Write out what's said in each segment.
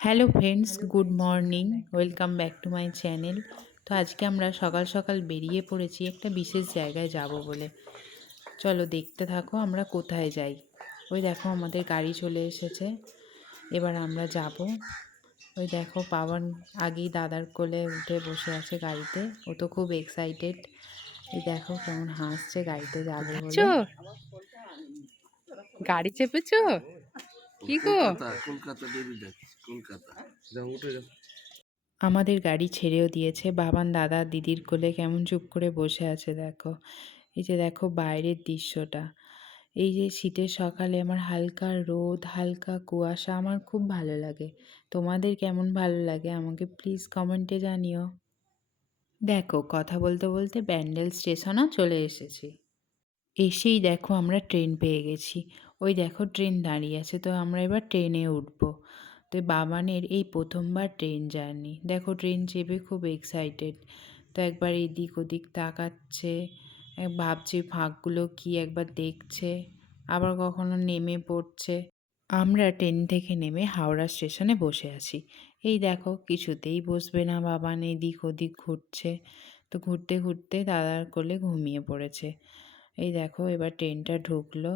Hello friends, good morning. Welcome back to my channel. তো আজকে আমরা সকাল সকাল বেরিয়ে পড়েছি একটা বিশেষ জায়গায় যাব বলে। চলো দেখতে থাকো আমরা কোথায় যাই। ওই দেখো আমাদের গাড়ি চলে এসেছে, এবার আমরা যাব। ওই দেখো পাবন আগেই দাদার কোলে উঠে বসে আছে গাড়িতে, ও তো খুব এক্সাইটেড। এই দেখো কেমন হাসছে গাড়িতে যাবে বলে। গাড়ি চেপেছো? কি গো? কলকাতা দেবী যাচ্ছি, কলকাতা। যাও উঠে যাও। আমাদের গাড়ি ছেড়েও দিয়েছে। বাবান দাদা দিদির কোলে কেমন চুপ করে বসে আছে দেখো। এই যে দেখো বাইরের দৃশ্যটা, এই যে শীতের সকালে আমার হালকা রোদ, হালকা কুয়াশা, আমার খুব ভালো লাগে। তোমাদের কেমন ভালো লাগে আমাকে প্লিজ কমেন্টে জানিও। দেখো কথা বলতে বলতে ব্যান্ডেল স্টেশনও চলে এসেছি। এসেই দেখো আমরা ট্রেন পেয়ে গেছি। ওই দেখো ট্রেন দাঁড়িয়ে আছে, তো আমরা এবার ট্রেনে উঠবো। তো বাবানের এই প্রথমবার ট্রেন জার্নি, দেখো ট্রেন চেপে খুব এক্সাইটেড। তো একবার এদিক ওদিক তাকাচ্ছে, ভাবছে ফাঁকগুলো কি, একবার দেখছে, আবার কখনো নেমে পড়ছে। আমরা ট্রেন থেকে নেমে হাওড়া স্টেশনে বসে আছি। এই দেখো কিছুতেই বসবে না বাবান, এদিক ওদিক ঘুরছে। তো ঘুরতে ঘুরতে দাদার কোলে ঘুমিয়ে পড়েছে। এই দেখো এবার ট্রেনটা ঢুকলো।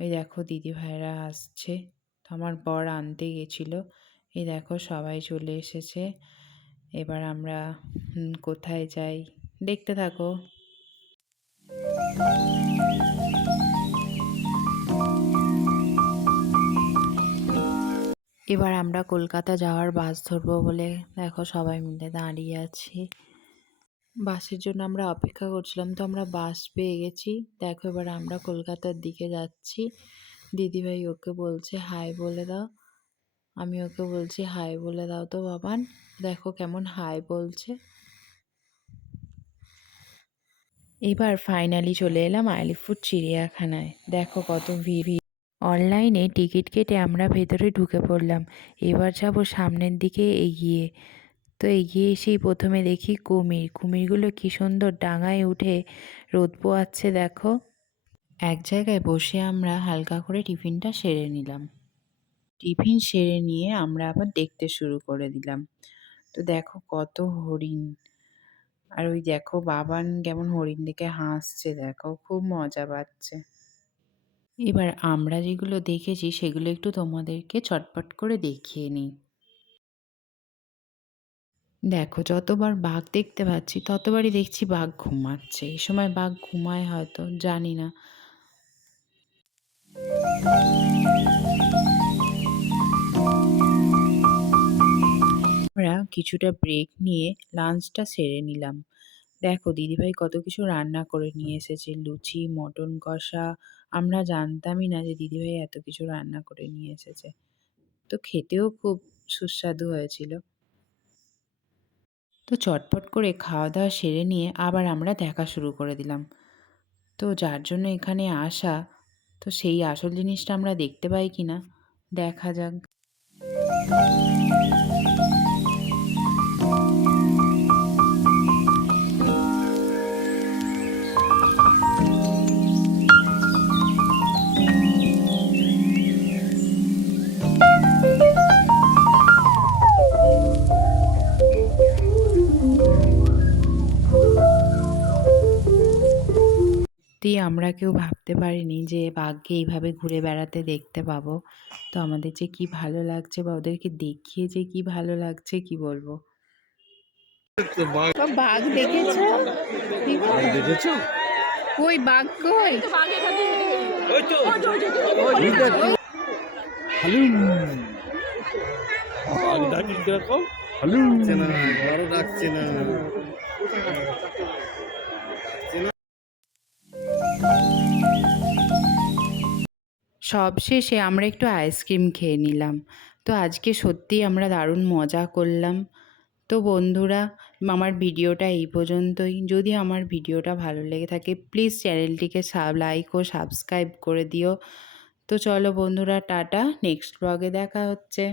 এই দেখো দিদিভাইরা আসছে, তো আমার বর আনতে গেছিলো। এই দেখো সবাই চলে এসেছে। এবার আমরা কোথায় যাই দেখতে থাকো। এবার আমরা কলকাতা যাওয়ার বাস ধরবো বলে দেখো সবাই মিলে দাঁড়িয়ে আছি। বাসের জন্য আমরা অপেক্ষা করছিলাম, তো আমরা বাস পেয়ে গেছি। দেখো এবার আমরা কলকাতার দিকে যাচ্ছি। দিদিভাই ওকে বলছে হাই বলে দাও, আমি ওকে বলছি হাই বলে দাও তো বাবান। দেখো কেমন হাই বলছে। এবার ফাইনালি চলে এলাম আলিপুর চিড়িয়াখানায়। দেখো কত ভিড়। অনলাইনে টিকিট কেটে আমরা ভেতরে ঢুকে পড়লাম। এবার যাব সামনের দিকে এগিয়ে। তো এগিয়ে এসেই প্রথমে দেখি কুমির। কুমিরগুলো কি সুন্দর ডাঙায় উঠে রোদ পোয়াচ্ছে দেখো। এক জায়গায় বসে আমরা হালকা করে টিফিনটা সেরে নিলাম। টিফিন সেরে নিয়ে আমরা আবার দেখতে শুরু করে দিলাম। তো দেখো কত হরিণ, আর ওই দেখো বাবান কেমন হরিণ দেখে হাসছে, দেখো খুব মজা পাচ্ছে। এবার আমরা যেগুলো দেখেছি সেগুলো একটু তোমাদেরকে চটপট করে দেখিয়ে নিই। দেখো যতবার বাঘ দেখতে পাচ্ছি ততবারই দেখছি বাঘ ঘুমাচ্ছে। এই সময় বাঘ ঘুমায় হয়তো, জানি না। আমরা কিছুটা ব্রেক নিয়ে লাঞ্চটা সেরে নিলাম। দেখো দিদিভাই কত কিছু রান্না করে নিয়ে এসেছে, লুচি, মটন কষা। আমরা জানতামই না যে দিদিভাই এত কিছু রান্না করে নিয়ে এসেছে। তো খেতেও খুব সুস্বাদু হয়েছিল। তো চটপট করে খাওয়া দাওয়া সেরে নিয়ে আবার আমরা দেখা শুরু করে দিলাম। তো যার জন্য এখানে আসা, তো সেই আসল জিনিসটা আমরা দেখতে পাই কিনা দেখা যাক। সত্যি আমরা কেউ ভাবতে পারিনি যে বাঘকে এইভাবে ঘুরে বেড়াতে দেখতে পাবো। তো আমাদের যে কি ভালো লাগছে, বা ওদেরকে দেখিয়ে যে কি ভালো লাগছে কি বলবো। বাঘ দেখেছো? দেখেছো? কই বাঘ কই? হালুম। বাঘ ডাকে কিরকম? হালুম। না, বড় ডাকছে না। সব শেষে আমরা একটু আইসক্রিম খেয়ে নিলাম। তো আজকে সত্যিই আমরা দারুণ মজা করলাম। তো বন্ধুরা, আমার ভিডিওটা এই পর্যন্তই। যদি আমার ভিডিওটা ভালো লেগে থাকে প্লিজ চ্যানেলটিকে লাইক ও সাবস্ক্রাইব করে দিও। তো চলো বন্ধুরা, টাটা, নেক্সট ব্লগে দেখা হচ্ছে।